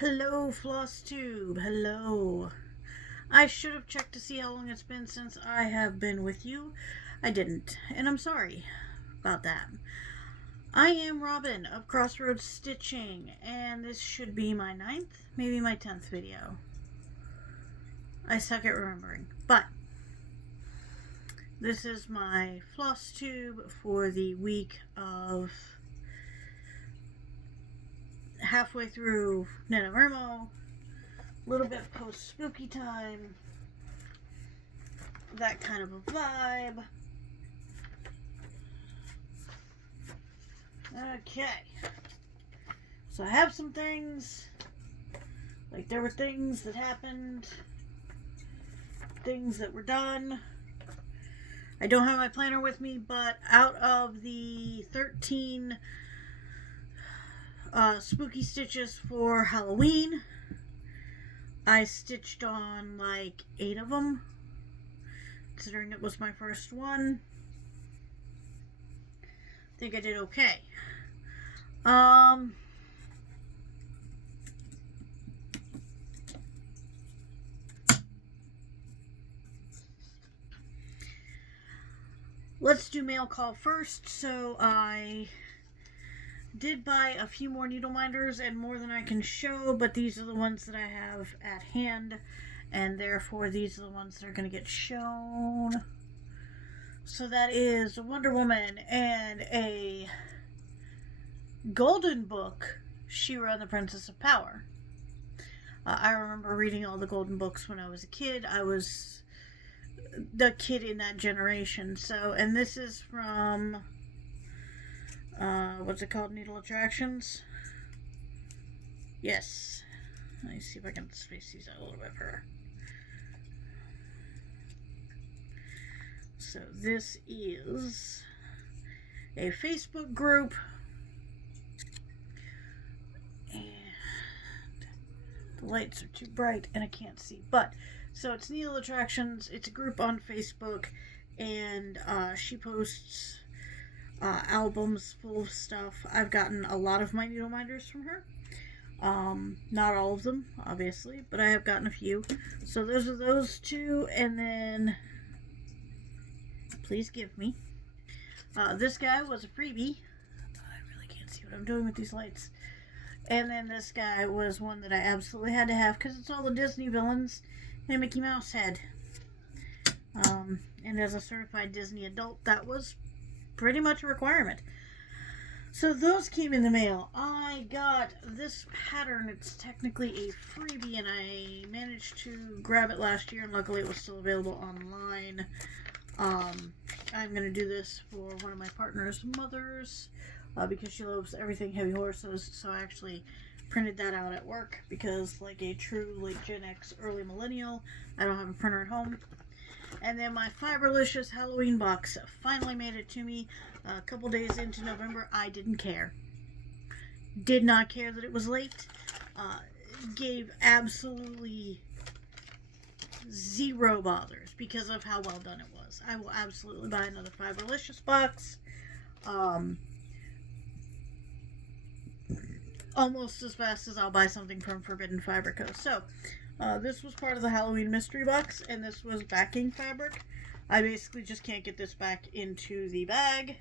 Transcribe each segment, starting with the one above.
Hello, Flosstube. Hello. I should have checked to see how long it's been since I have been with you. I didn't, and I'm sorry about that. I am Robin of Crossroads Stitching, and this should be my 9th, maybe my 10th video. I suck at remembering, but this is my Flosstube for the week of halfway through NaNoWriMo, a little bit post spooky time, that kind of a vibe. Okay, so I have some things, like there were things that happened, things that were done. I don't have my planner with me, but out of the 13 spooky stitches for Halloween, I stitched on like 8 of them, considering it was my first one. I think I did okay. Let's do mail call first. So I did buy a few more needle minders and more than I can show, but these are the ones that I have at hand, and therefore these are the ones that are going to get shown. So that is a Wonder Woman and a Golden Book, She-Ra and the Princess of Power. I remember reading all the Golden Books when I was a kid. I was the kid in that generation. So, and this is from what's it called? Needle Attractions? Yes. Let me see if I can space these out a little bit for her. So this is a Facebook group. And the lights are too bright and I can't see. But, so it's Needle Attractions. It's a group on Facebook. And she posts albums full of stuff. I've gotten a lot of my needle minders from her. Not all of them, obviously, but I have gotten a few. So those are those two, and then please give me. This guy was a freebie. I really can't see what I'm doing with these lights. And then this guy was one that I absolutely had to have because it's all the Disney villains and a Mickey Mouse head. And as a certified Disney adult, that was pretty much a requirement. So those came in the mail. I got this pattern. It's technically a freebie, and I managed to grab it last year, and luckily it was still available online. I'm going to do this for one of my partner's mothers because she loves everything heavy horses, so I actually printed that out at work because, like a true late Gen X, early millennial, I don't have a printer at home. And then my Fiberlicious Halloween box finally made it to me a couple days into November. I didn't care. Did not care that it was late. Gave absolutely zero bothers because of how well done it was. I will absolutely buy another Fiberlicious box. Almost as fast as I'll buy something from Forbidden Fiber Co. So, this was part of the Halloween mystery box, and this was backing fabric. I basically just can't get this back into the bag.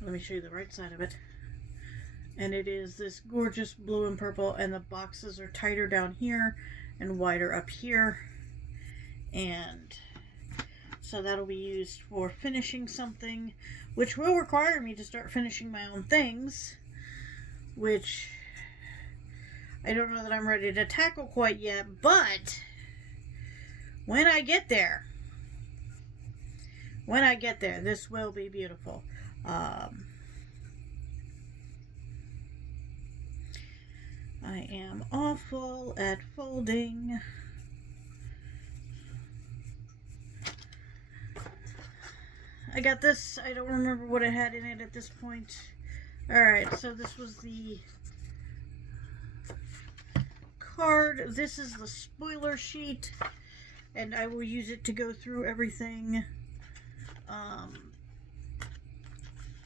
Let me show you the right side of it. And it is this gorgeous blue and purple, and the boxes are tighter down here and wider up here. And so that'll be used for finishing something, which will require me to start finishing my own things, which I don't know that I'm ready to tackle quite yet, but when I get there, this will be beautiful. I am awful at folding. I got this. I don't remember what it had in it at this point. Alright, so this was the card. This is the spoiler sheet, and I will use it to go through everything.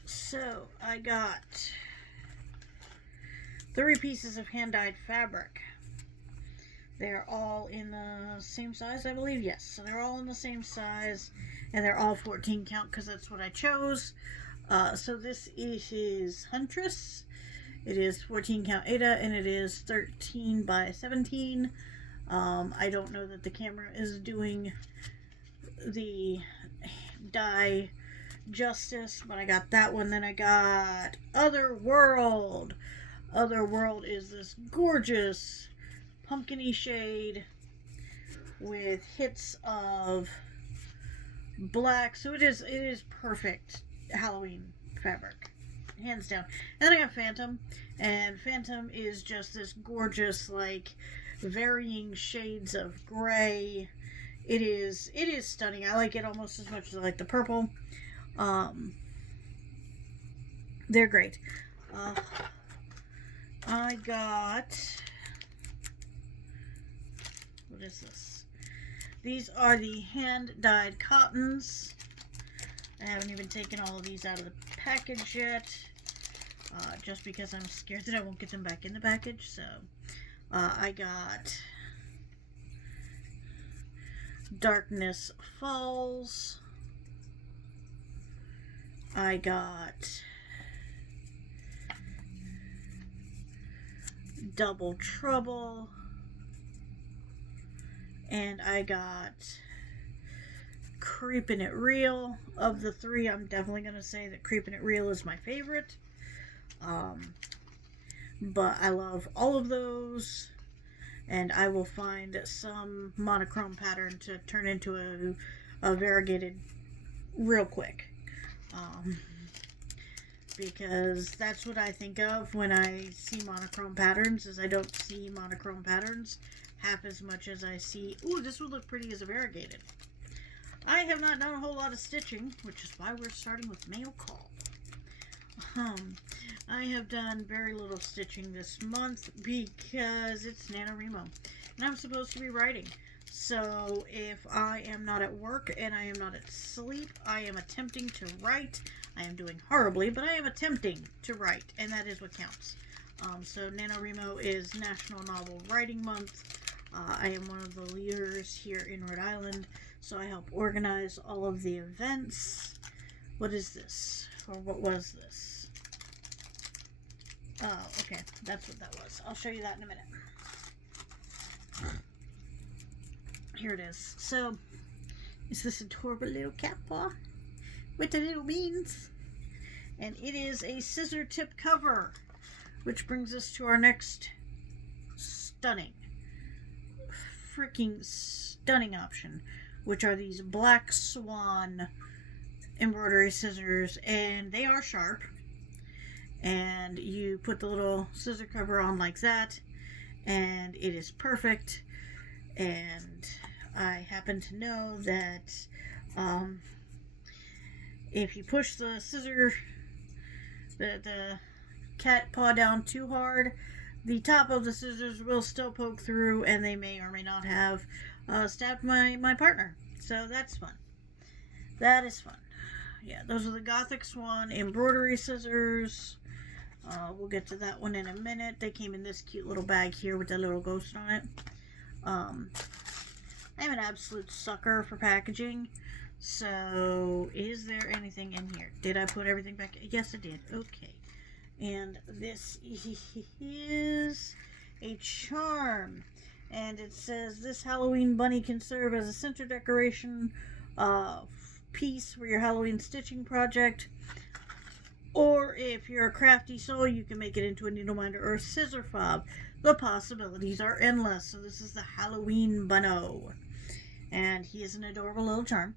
So I got 3 pieces of hand-dyed fabric. They're all in the same size, I believe. Yes, so they're all in the same size, and they're all 14 count because that's what I chose. So this is his Huntress. It is 14 count Ada, and it is 13 by 17. I don't know that the camera is doing the dye justice, but I got that one. Then I got Otherworld. Otherworld is this gorgeous pumpkin-y shade with hits of black. So it is perfect Halloween fabric, hands down. And then I got Phantom, and Phantom is just this gorgeous, like, varying shades of gray. It is stunning. I like it almost as much as I like the purple. They're great. I got, what is this? These are the hand-dyed cottons. I haven't even taken all of these out of the package yet, just because I'm scared that I won't get them back in the package. So I got Darkness Falls. I got Double Trouble. And I got Creepin' It Real. Of the 3, I'm definitely going to say that Creepin' It Real is my favorite. But I love all of those. And I will find some monochrome pattern to turn into a variegated real quick. Because that's what I think of when I see monochrome patterns, is I don't see monochrome patterns half as much as I see, ooh, this would look pretty as a variegated. I have not done a whole lot of stitching, which is why we're starting with mail call. I have done very little stitching this month because it's NaNoWriMo, and I'm supposed to be writing. So if I am not at work and I am not at sleep, I am attempting to write. I am doing horribly, but I am attempting to write, and that is what counts. So NaNoWriMo is National Novel Writing Month. I am one of the leaders here in Rhode Island, so I help organize all of the events. What is this? Or what was this? Oh, okay. That's what that was. I'll show you that in a minute. Here it is. So, it's this adorable little cat paw with the little beans. And it is a scissor tip cover, which brings us to our next stunning, freaking stunning option, which are these Black Swan embroidery scissors, and they are sharp. And you put the little scissor cover on like that, and it is perfect. And I happen to know that if you push the scissor, the cat paw down too hard, the top of the scissors will still poke through, and they may or may not have stabbed my partner. So that's fun. That is fun. Yeah, those are the Gothic Swan embroidery scissors. We'll get to that one in a minute. They came in this cute little bag here with that little ghost on it. I'm an absolute sucker for packaging. So, is there anything in here? Did I put everything back? Yes, I did. Okay. And this is a charm. And it says, this Halloween bunny can serve as a center decoration piece for your Halloween stitching project. Or if you're a crafty soul, you can make it into a needle minder or a scissor fob. The possibilities are endless. So this is the Halloween Bunno. And he is an adorable little charm.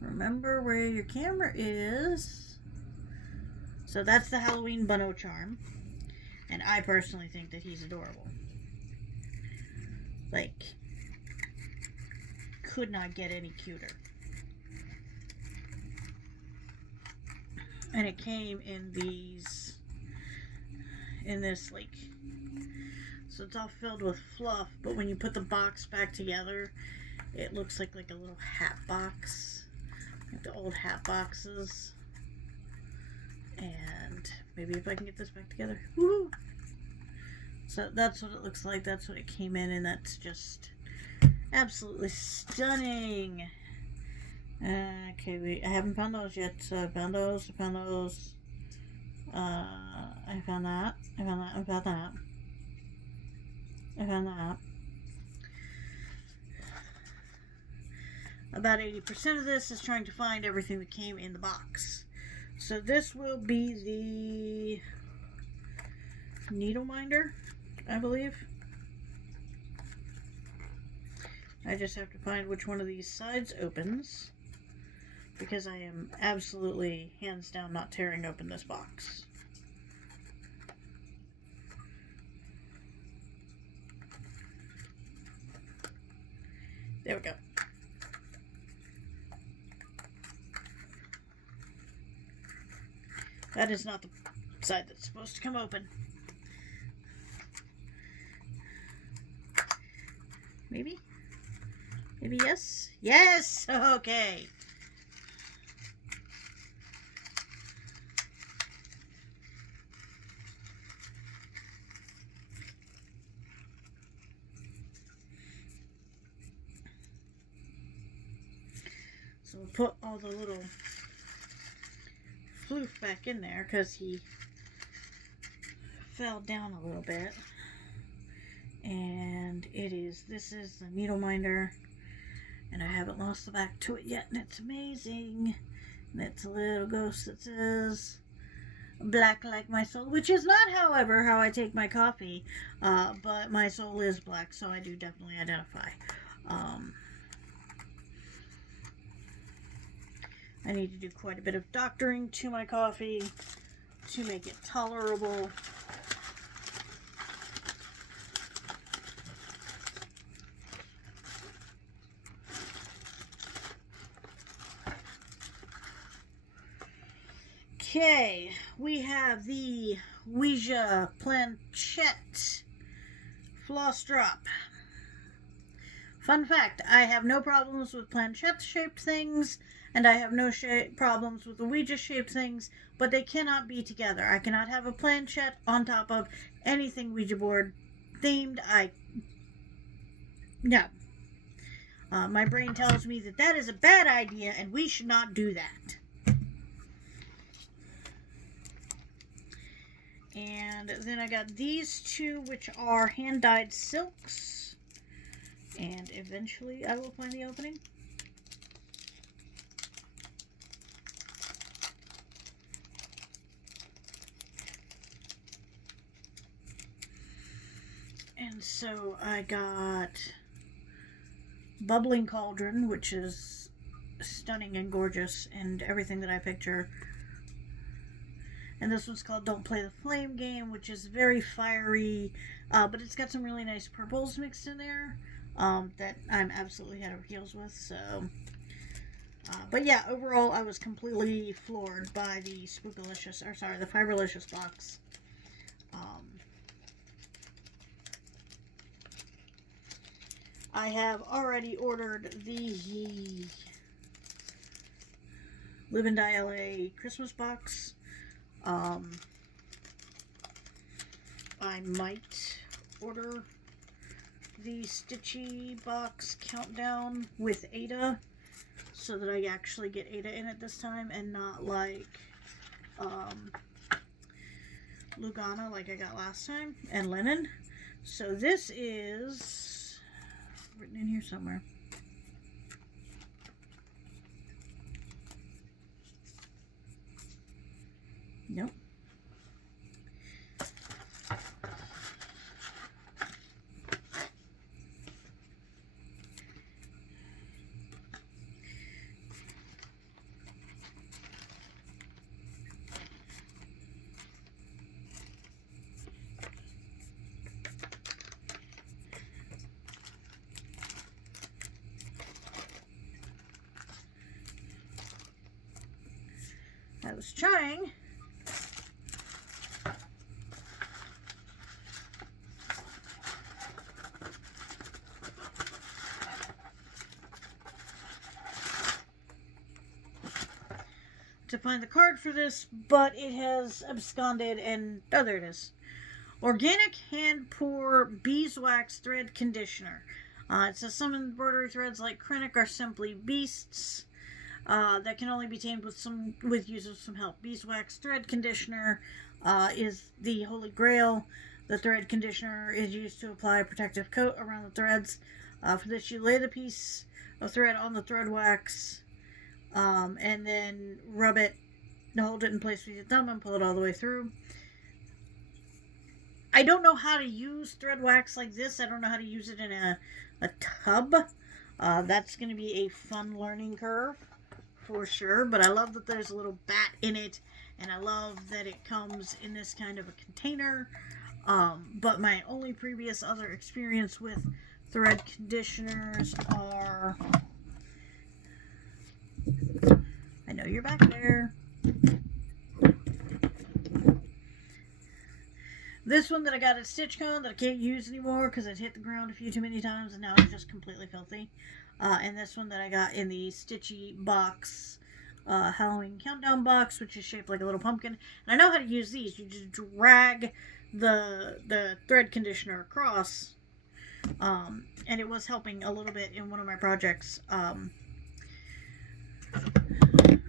Remember where your camera is. So that's the Halloween Bunno charm. And I personally think that he's adorable. Like, could not get any cuter. And it came in these, in this, like, so it's all filled with fluff, but when you put the box back together, it looks like a little hat box, like the old hat boxes. And maybe if I can get this back together. Woohoo! So that's what it looks like. That's what it came in, and that's just absolutely stunning. Okay, I haven't found those yet. So I found those. I found those. I found that. I found that. I found that. I found that. About 80% of this is trying to find everything that came in the box. So this will be the needle minder, I believe. I just have to find which one of these sides opens, because I am absolutely, hands down, not tearing open this box. There we go. That is not the side that's supposed to come open. Maybe? Maybe yes? Yes! Okay. So we'll put all the little floof back in there because he fell down a little bit. And this is the needle minder, and I haven't lost the back to it yet, and it's amazing. And it's a little ghost that says black like my soul, which is not, however, how I take my coffee, but my soul is black, so I do definitely identify. I need to do quite a bit of doctoring to my coffee to make it tolerable. Okay, we have the Ouija Planchette Floss Drop. Fun fact, I have no problems with planchette-shaped things, and I have no problems with the Ouija-shaped things, but they cannot be together. I cannot have a planchette on top of anything Ouija board themed. No. My brain tells me that that is a bad idea, and we should not do that. And then I got these two, which are hand-dyed silks. And eventually I will find the opening. And so I got Bubbling Cauldron, which is stunning and gorgeous and everything that I picture. And this one's called Don't Play the Flame Game, which is very fiery, but it's got some really nice purples mixed in there that I'm absolutely head over heels with. So, but yeah, overall, I was completely floored by the the Fiberlicious box. I have already ordered the Live and Die LA Christmas box. I might order the Stitchy box Countdown with Ada, so that I actually get Ada in it this time and not like Lugana like I got last time, and Lennon. So this is written in here somewhere. Nope. I was trying to find find the card for this, but it has absconded, and oh, there it is. Organic hand pour beeswax thread conditioner. It says some embroidery threads like Krennic are simply beasts that can only be tamed with use of some help. Beeswax thread conditioner is the holy grail. The thread conditioner is used to apply a protective coat around the threads. For this, you lay the piece of thread on the thread wax, and then rub it, hold it in place with your thumb, and pull it all the way through. I don't know how to use thread wax like this. I don't know how to use it in a tub. That's going to be a fun learning curve for sure. But I love that there's a little bat in it, and I love that it comes in this kind of a container. But my only previous other experience with thread conditioners are... I know you're back there. This one that I got at StitchCon that I can't use anymore because it hit the ground a few too many times and now it's just completely filthy. And this one that I got in the Stitchy box, Halloween countdown box, which is shaped like a little pumpkin. And I know how to use these. You just drag the thread conditioner across. And it was helping a little bit in one of my projects.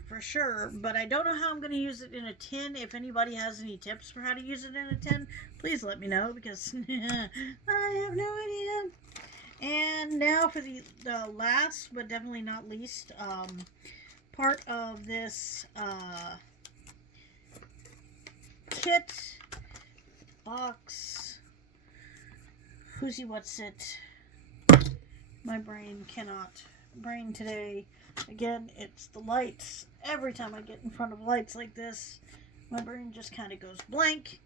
For sure, but I don't know how I'm going to use it in a tin. If anybody has any tips for how to use it in a tin, please let me know, because I have no idea. And now for the last, but definitely not least, part of this kit, box, whoosy what's it, my brain today. Again, it's the lights. Every time I get in front of lights like this, my brain just kind of goes blank.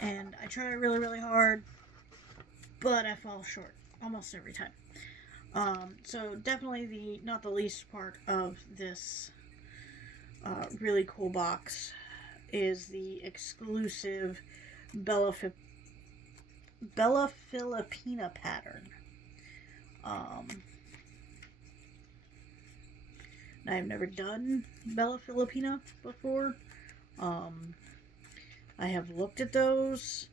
And I try really, really hard, but I fall short almost every time. So definitely not the least part of this really cool box is the exclusive Bella Filipina pattern. I've never done Bella Filipina before. I have looked at those.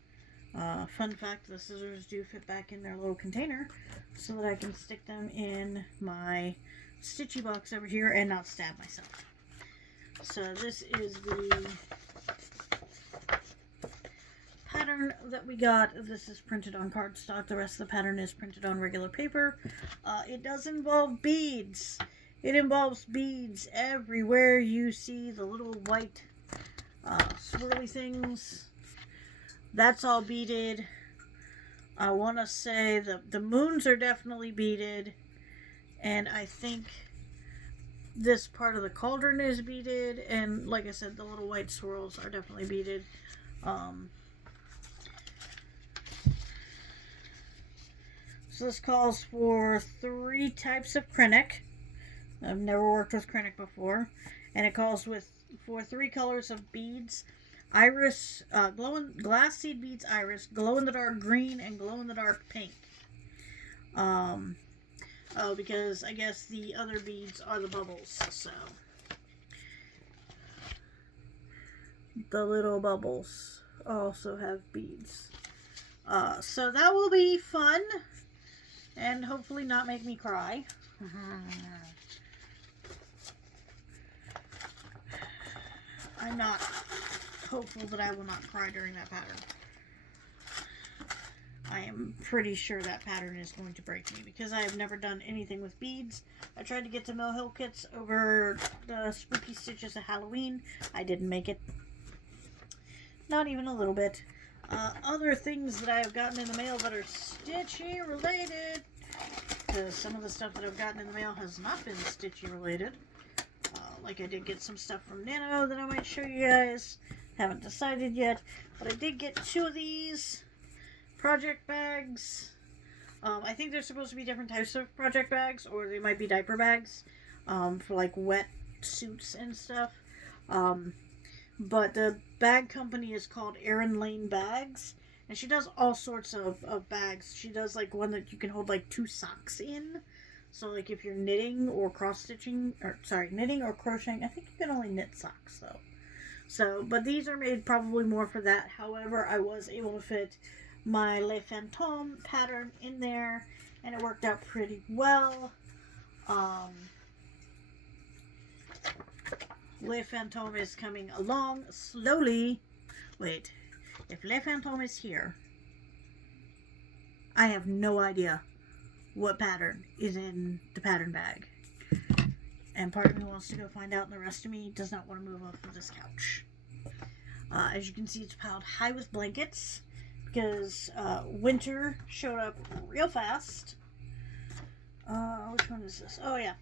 Fun fact, the scissors do fit back in their little container so that I can stick them in my Stitchy box over here and not stab myself. So this is the pattern that we got. This is printed on cardstock. The rest of the pattern is printed on regular paper. It does involve beads. It involves beads everywhere you see the little white swirly things. That's all beaded. I want to say the moons are definitely beaded. And I think this part of the cauldron is beaded. And like I said, the little white swirls are definitely beaded. So this calls for 3 types of Krennic. I've never worked with Krennic before. And it calls for 3 colors of beads. Iris, glass seed beads iris, glow-in-the-dark green, and glow-in-the-dark pink. Because I guess the other beads are the bubbles, so. The little bubbles also have beads. So that will be fun. And hopefully not make me cry. I'm not hopeful that I will not cry during that pattern. I am pretty sure that pattern is going to break me because I have never done anything with beads. I tried to get to Mill Hill kits over the Spooky Stitches of Halloween. I didn't make it. Not even a little bit. Other things that I have gotten in the mail that are Stitchy related. Because some of the stuff that I've gotten in the mail has not been Stitchy related. Like I did get some stuff from Nano that I might show you guys. Haven't decided yet. But I did get 2 of these project bags. I think they're supposed to be different types of project bags. Or they might be diaper bags. For like wet suits and stuff. But the bag company is called Erin Lane Bags. And she does all sorts of bags. She does like one that you can hold like 2 socks in. So, like, if you're knitting or cross-stitching, or, sorry, knitting or crocheting, I think you can only knit socks, though. So, but these are made probably more for that. However, I was able to fit my Les Fantômes pattern in there, and it worked out pretty well. Les Fantômes is coming along slowly. Wait, if Les Fantômes is here, I have no idea what pattern is in the pattern bag. And part of me wants to go find out, and the rest of me does not want to move off of this couch. As you can see, it's piled high with blankets because winter showed up real fast. Which one is this? Oh, yeah.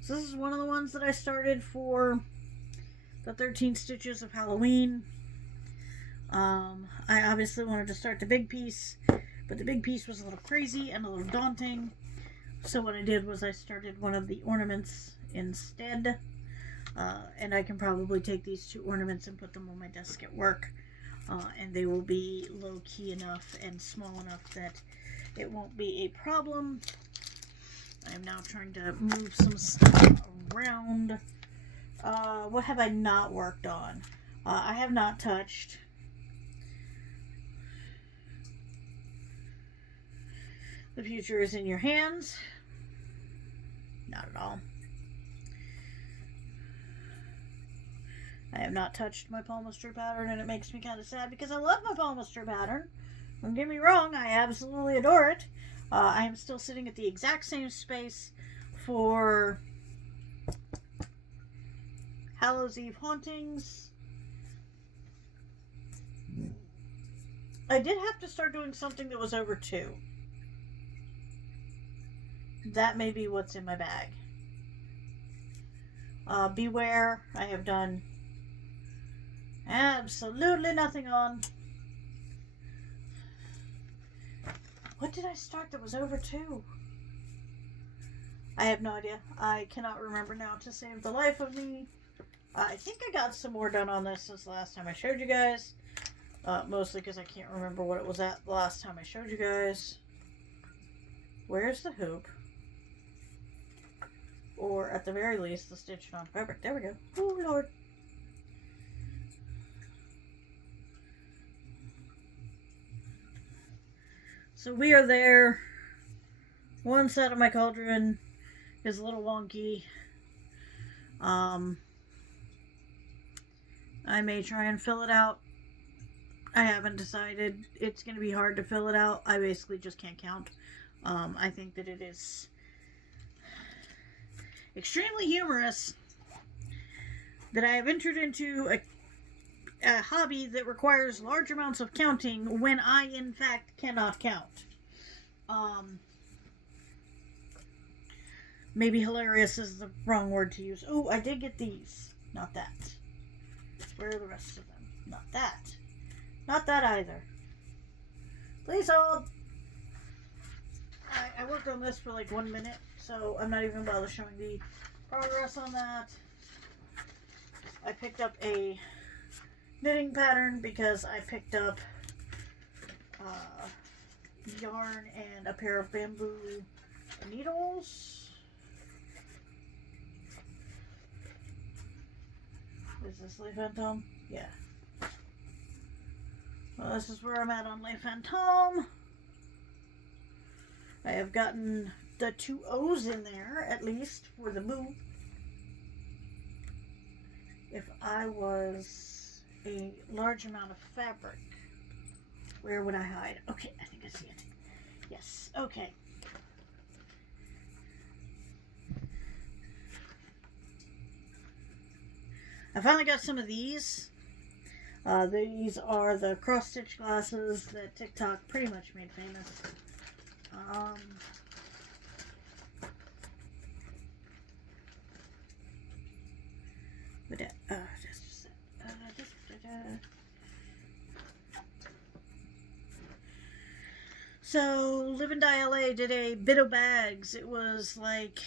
So this is one of the ones that I started for the 13 Stitches of Halloween. I obviously wanted to start the big piece, but the big piece was a little crazy and a little daunting. So what I did was I started one of the ornaments instead. And I can probably take these 2 ornaments and put them on my desk at work. And they will be low-key enough and small enough that it won't be a problem. I'm now trying to move some stuff around. What have I not worked on? I have not touched. The future is in your hands. Not at all. I have not touched my palmistry pattern, and it makes me kind of sad because I love my palmistry pattern. Don't get me wrong, I absolutely adore it. I am still sitting at the exact same space for Hallows Eve Hauntings. I did have to start doing something that was over 2. That may be what's in my bag. Beware, I have done absolutely nothing on. What did I start that was over 2? I have no idea. I cannot remember now to save the life of me. I think I got some more done on this since the last time I showed you guys. Mostly because I can't remember what it was at the last time I showed you guys. Where's the hoop? Or at the very least, the stitched on fabric. There we go. Oh, Lord. So we are there. One side of my cauldron is a little wonky. I may try and fill it out. I haven't decided. It's going to be hard to fill it out. I basically just can't count. I think that it is extremely humorous that I have entered into a hobby that requires large amounts of counting when I, in fact, cannot count. Maybe hilarious is the wrong word to use. Oh, I did get these. Not that. Where are the rest of them? Not that. Not that either. Please hold. I worked on this for like 1 minute, so I'm not even going to bother showing the progress on that. I picked up a knitting pattern because I picked up yarn and a pair of bamboo needles. Is this Les Fantômes? Yeah. Well, this is where I'm at on Les Fantômes. I have gotten the 2 O's in there, at least, for the move. If I was a large amount of fabric, where would I hide? Okay, I think I see it. Yes, okay. I finally got some of these. These are the cross-stitch glasses that TikTok pretty much made famous. So, Live and Die LA did a bit of bags. It was like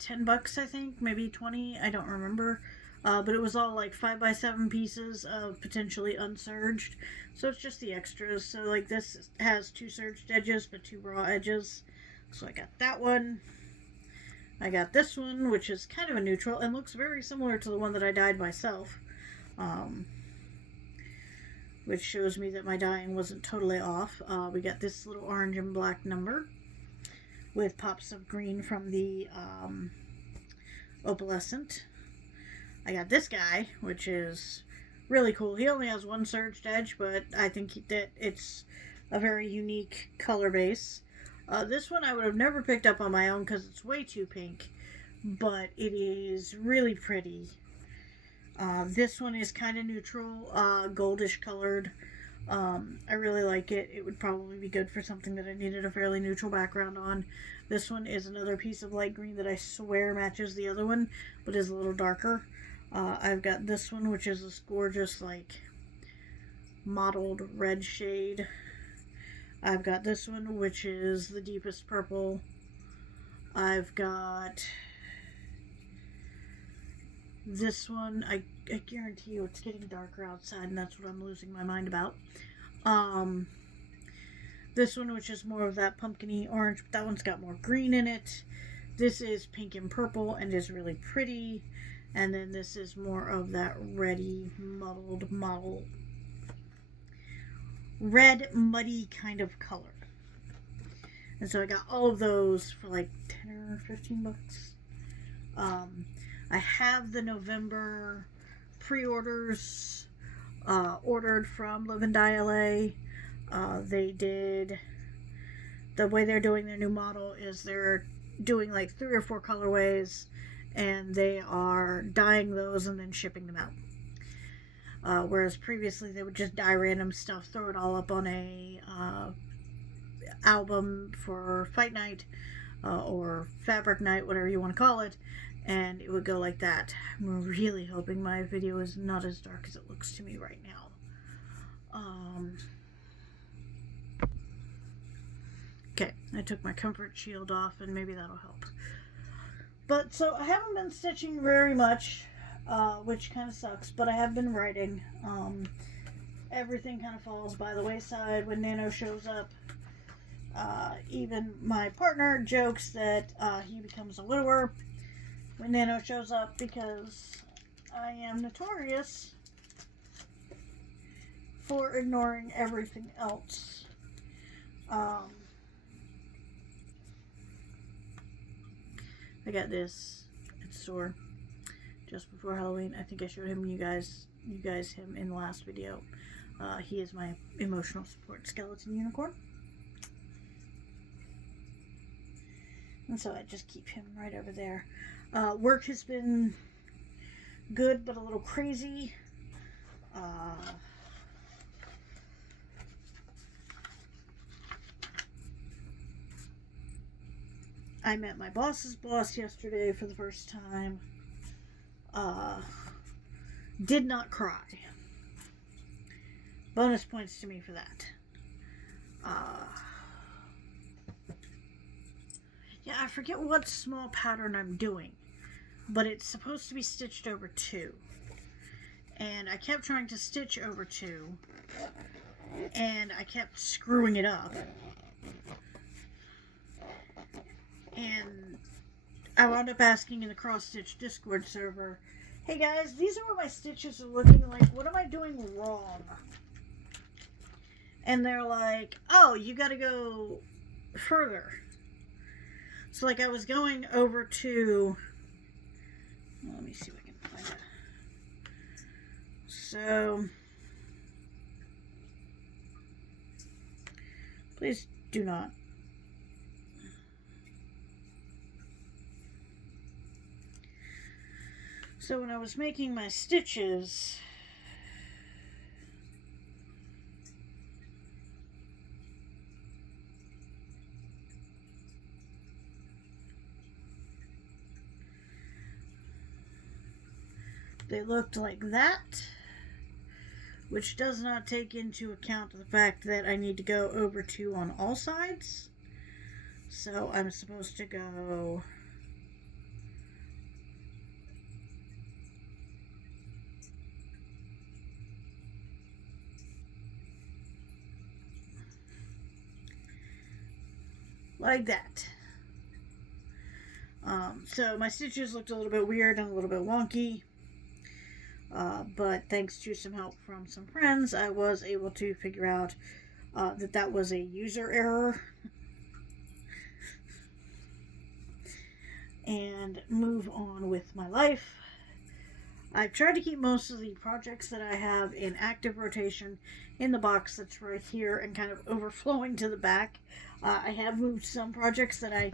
$10, I think, maybe 20. I don't remember. But it was all like 5x7 pieces of potentially unserged. So it's just the extras. So like this has 2 serged edges, but 2 raw edges. So I got that one. I got this one, which is kind of a neutral and looks very similar to the one that I dyed myself. Which shows me that my dyeing wasn't totally off. We got this little orange and black number with pops of green from the opalescent. I got this guy, which is really cool. He only has one surged edge, but I think that it's a very unique color base. This one I would have never picked up on my own because it's way too pink, but it is really pretty. This one is kind of neutral, goldish colored. I really like it. It would probably be good for something that I needed a fairly neutral background on. This one is another piece of light green that I swear matches the other one, but is a little darker. I've got this one, which is this gorgeous, like, mottled red shade. I've got this one, which is the deepest purple. I've got this one. I guarantee you it's getting darker outside, and that's what I'm losing my mind about. This one, which is more of that pumpkin-y orange, but that one's got more green in it. This is pink and purple and is really pretty. And then this is more of that reddy, muddled, red, muddy kind of color. And so I got all of those for like 10 or 15 bucks. I have the November pre-orders ordered from Live and Die LA. They did, the way they're doing their new model is they're doing like 3 or 4 colorways, and they are dyeing those and then shipping them out. Whereas previously they would just dye random stuff, throw it all up on a album for fight night or fabric night, whatever you want to call it, and it would go like that. I'm really hoping my video is not as dark as it looks to me right now. Okay, I took my comfort shield off and maybe that'll help. But so I haven't been stitching very much, which kind of sucks, but I have been writing. Everything kind of falls by the wayside when Nano shows up. Even my partner jokes that he becomes a widower when Nano shows up because I am notorious for ignoring everything else. I got this at the store just before Halloween. I think I showed him you guys him in the last video. He is my emotional support skeleton unicorn. And so I just keep him right over there. Work has been good, but a little crazy. I met my boss's boss yesterday for the first time. Did not cry. Bonus points to me for that. Yeah, I forget what small pattern I'm doing, but it's supposed to be stitched over 2. And I kept trying to stitch over 2, and I kept screwing it up. And I wound up asking in the Cross Stitch Discord server, hey guys, these are what my stitches are looking like. What am I doing wrong? And they're like, oh, you gotta go further. So like I was going over to, let me see if I can find it. So, please do not. So when I was making my stitches, they looked like that, which does not take into account the fact that I need to go over 2 on all sides. So I'm supposed to go like that. So my stitches looked a little bit weird and a little bit wonky. But thanks to some help from some friends, I was able to figure out that was a user error and move on with my life. I've tried to keep most of the projects that I have in active rotation in the box that's right here and kind of overflowing to the back. I have moved some projects that I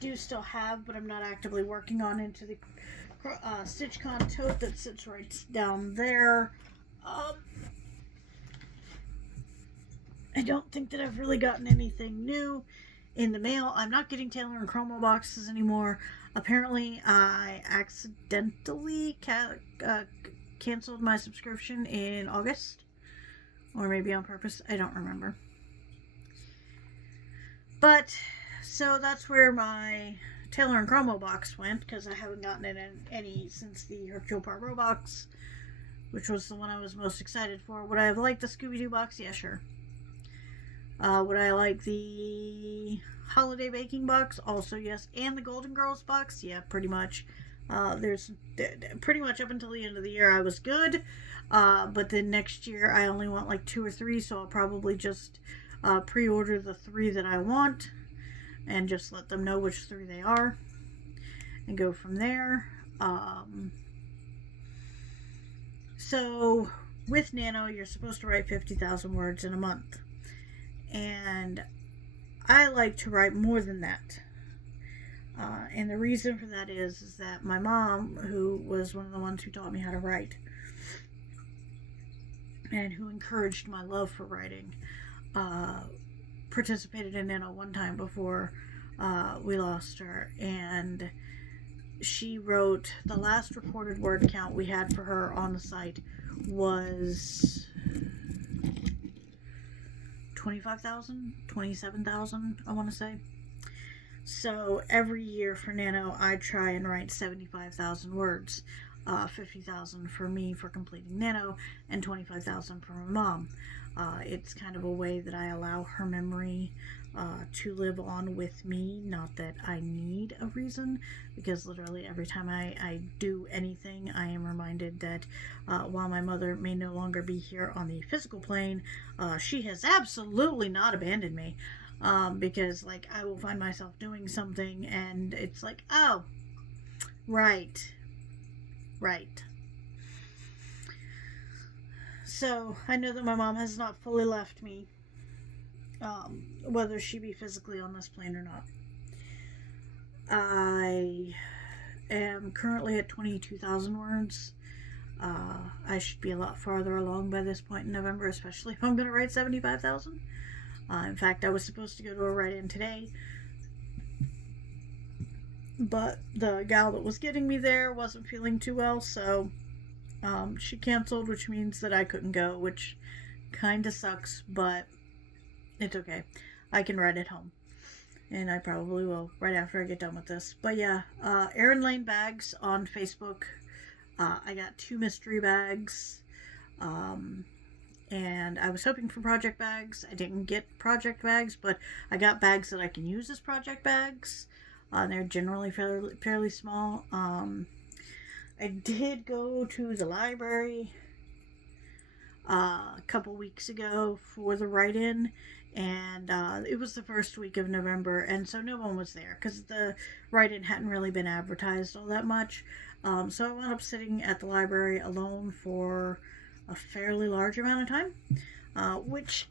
do still have, but I'm not actively working on, into the StitchCon tote that sits right down there. I don't think that I've really gotten anything new in the mail. I'm not getting Taylor and Chromo boxes anymore. Apparently, I accidentally canceled my subscription in August. Or maybe on purpose. I don't remember. But, so that's where my Taylor and Chromo box went, because I haven't gotten it in any since the Hercule Poirot box, which was the one I was most excited for. Would I have liked the Scooby-Doo box? Yeah, sure. Would I like the Holiday Baking box? Also, yes. And the Golden Girls box? Yeah, pretty much. There's pretty much up until the end of the year I was good. But then next year I only want like 2 or 3, so I'll probably just pre-order the 3 that I want and just let them know which 3 they are and go from there. So with Nano, you're supposed to write 50,000 words in a month. And I like to write more than that. And the reason for that is that my mom, who was one of the ones who taught me how to write and who encouraged my love for writing, participated in Nano one time before we lost her. And she wrote, the last recorded word count we had for her on the site was 25,000, 27,000, I want to say. So every year for Nano, I try and write 75,000 words. 50,000 for me for completing Nano, and 25,000 for my mom. It's kind of a way that I allow her memory to live on with me. Not that I need a reason, because literally every time I do anything, I am reminded that while my mother may no longer be here on the physical plane, she has absolutely not abandoned me. Because like I will find myself doing something and it's like, oh, right. So I know that my mom has not fully left me, whether she be physically on this plane or not. I am currently at 22,000 words. I should be a lot farther along by this point in November, especially if I'm going to write 75,000. In fact, I was supposed to go to a write-in today, but the gal that was getting me there wasn't feeling too well, so she canceled, which means that I couldn't go, which kind of sucks, but it's okay. I can write at home, and I probably will right after I get done with this. But yeah, Erin Lane Bags on Facebook. I got 2 mystery bags. And I was hoping for project bags. I didn't get project bags, but I got bags that I can use as project bags. They're generally fairly small. I did go to the library a couple weeks ago for the write-in, and it was the first week of November, and so no one was there because the write-in hadn't really been advertised all that much. So I wound up sitting at the library alone for a fairly large amount of time, which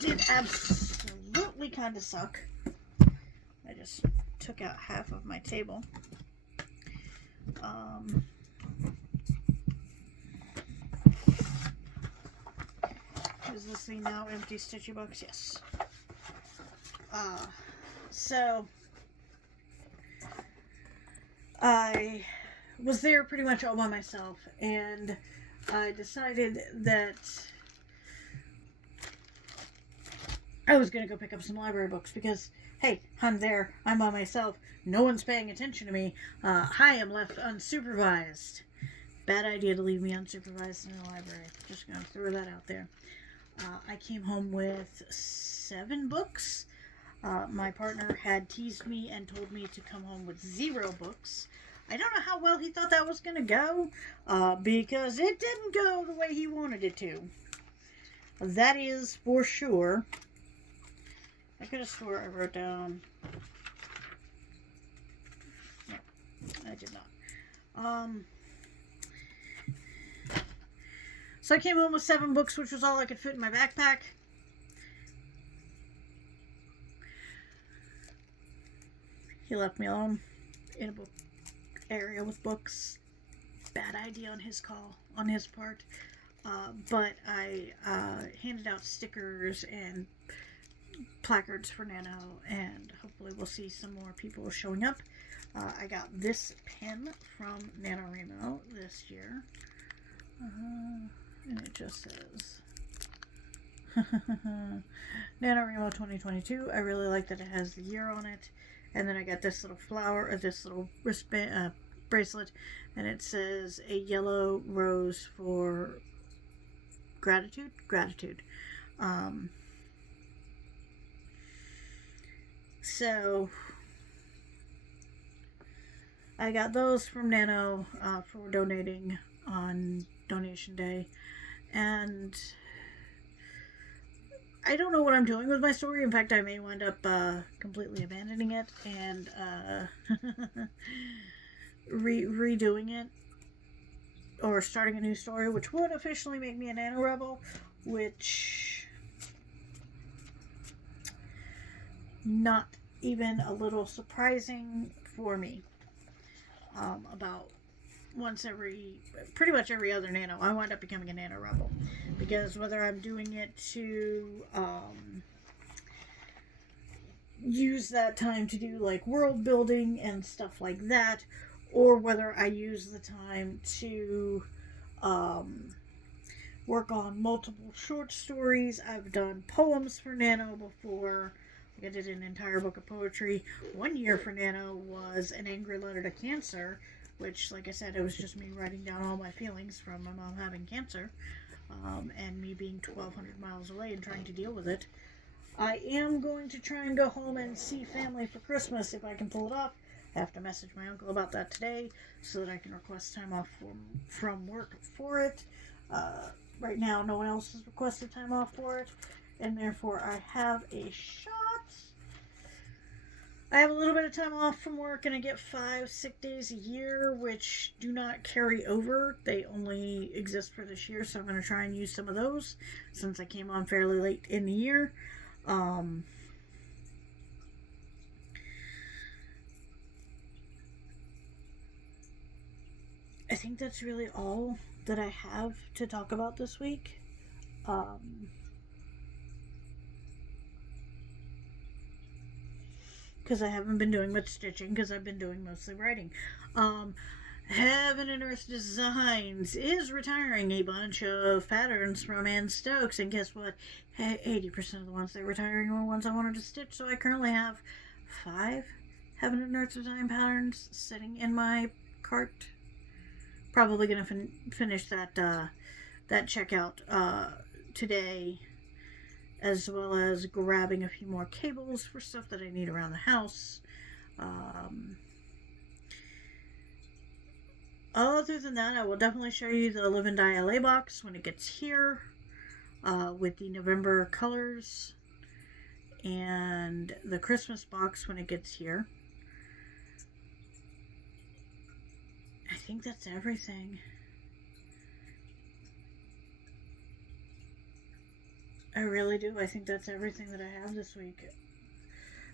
did absolutely kind of suck. I just took out half of my table. Is this the now empty Stitchy box? Yes. So I was there pretty much all by myself, and I decided that I was going to go pick up some library books because, hey, I'm there, I'm by myself, no one's paying attention to me, I am left unsupervised. Bad idea to leave me unsupervised in the library. Just going to throw that out there. I came home with 7 books. My partner had teased me and told me to come home with 0 books. I don't know how well he thought that was going to go, because it didn't go the way he wanted it to. That is for sure. I could have swore I wrote down... No, I did not. So I came home with 7 books, which was all I could fit in my backpack. He left me alone in a book area with books. Bad idea on his part. But I handed out stickers and placards for Nano, and hopefully we'll see some more people showing up. I got this pen from NaNoWriMo this year. And it just says NaNoWriMo 2022. I really like that it has the year on it. And then I got this little flower, or this little wristband, bracelet, and it says a yellow rose for gratitude. So I got those from Nano for donating on donation day, and I don't know what I'm doing with my story. In fact, I may wind up completely abandoning it and redoing it, or starting a new story, which would officially make me a Nano Rebel, which not even a little surprising for me. About pretty much every other Nano, I wind up becoming a Nano Rebel, because whether I'm doing it to use that time to do like world building and stuff like that, or whether I use the time to work on multiple short stories. I've done poems for Nano before. I did an entire book of poetry. One year for Nano was an angry letter to cancer, which, like I said, it was just me writing down all my feelings from my mom having cancer, and me being 1,200 miles away and trying to deal with it. I am going to try and go home and see family for Christmas if I can pull it off. I have to message my uncle about that today so that I can request time off from work for it. Right now, no one else has requested time off for it, and therefore I have a shot. I have a little bit of time off from work, and I get 5 sick days a year, which do not carry over. They only exist for this year, so I'm going to try and use some of those since I came on fairly late in the year. I think that's really all that I have to talk about this week. Because I haven't been doing much stitching, because I've been doing mostly writing. Heaven and Earth Designs is retiring a bunch of patterns from Ann Stokes, and guess what? 80% of the ones they're retiring were ones I wanted to stitch, so I currently have 5 Heaven and Earth Design patterns sitting in my cart. Probably going to finish that checkout today, as well as grabbing a few more cables for stuff that I need around the house. Other than that, I will definitely show you the Live and Die LA box when it gets here, with the November colors, and the Christmas box when it gets here. I think that's everything. I really do. I think that's everything that I have this week.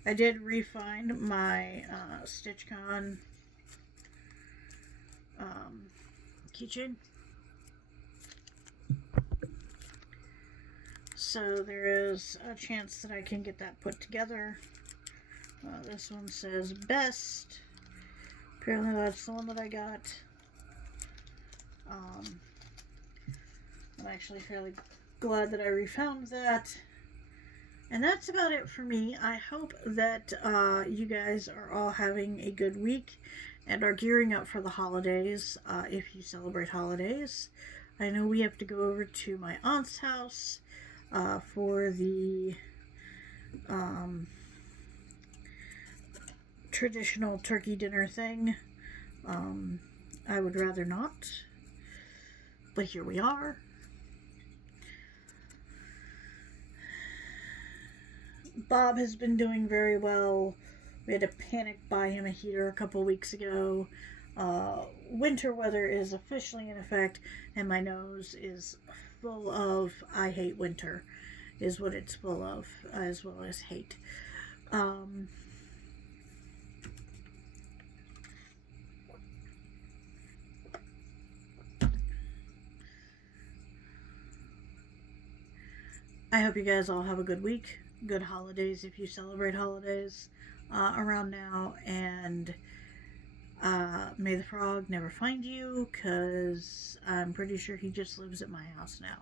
I did refine my StitchCon keychain. So there is a chance that I can get that put together. This one says best. Apparently that's the one that I got. I'm actually fairly glad that I refound that. And that's about it for me. I hope that you guys are all having a good week and are gearing up for the holidays, if you celebrate holidays. I know we have to go over to my aunt's house for the traditional turkey dinner thing. I would rather not, but here we are. Bob has been doing very well. We had to panic buy him a heater a couple weeks ago. Winter weather is officially in effect, and my nose is full of I hate winter, is what it's full of, as well as hate. I hope you guys all have a good week, good holidays if you celebrate holidays around now, and may the frog never find you, because I'm pretty sure he just lives at my house now.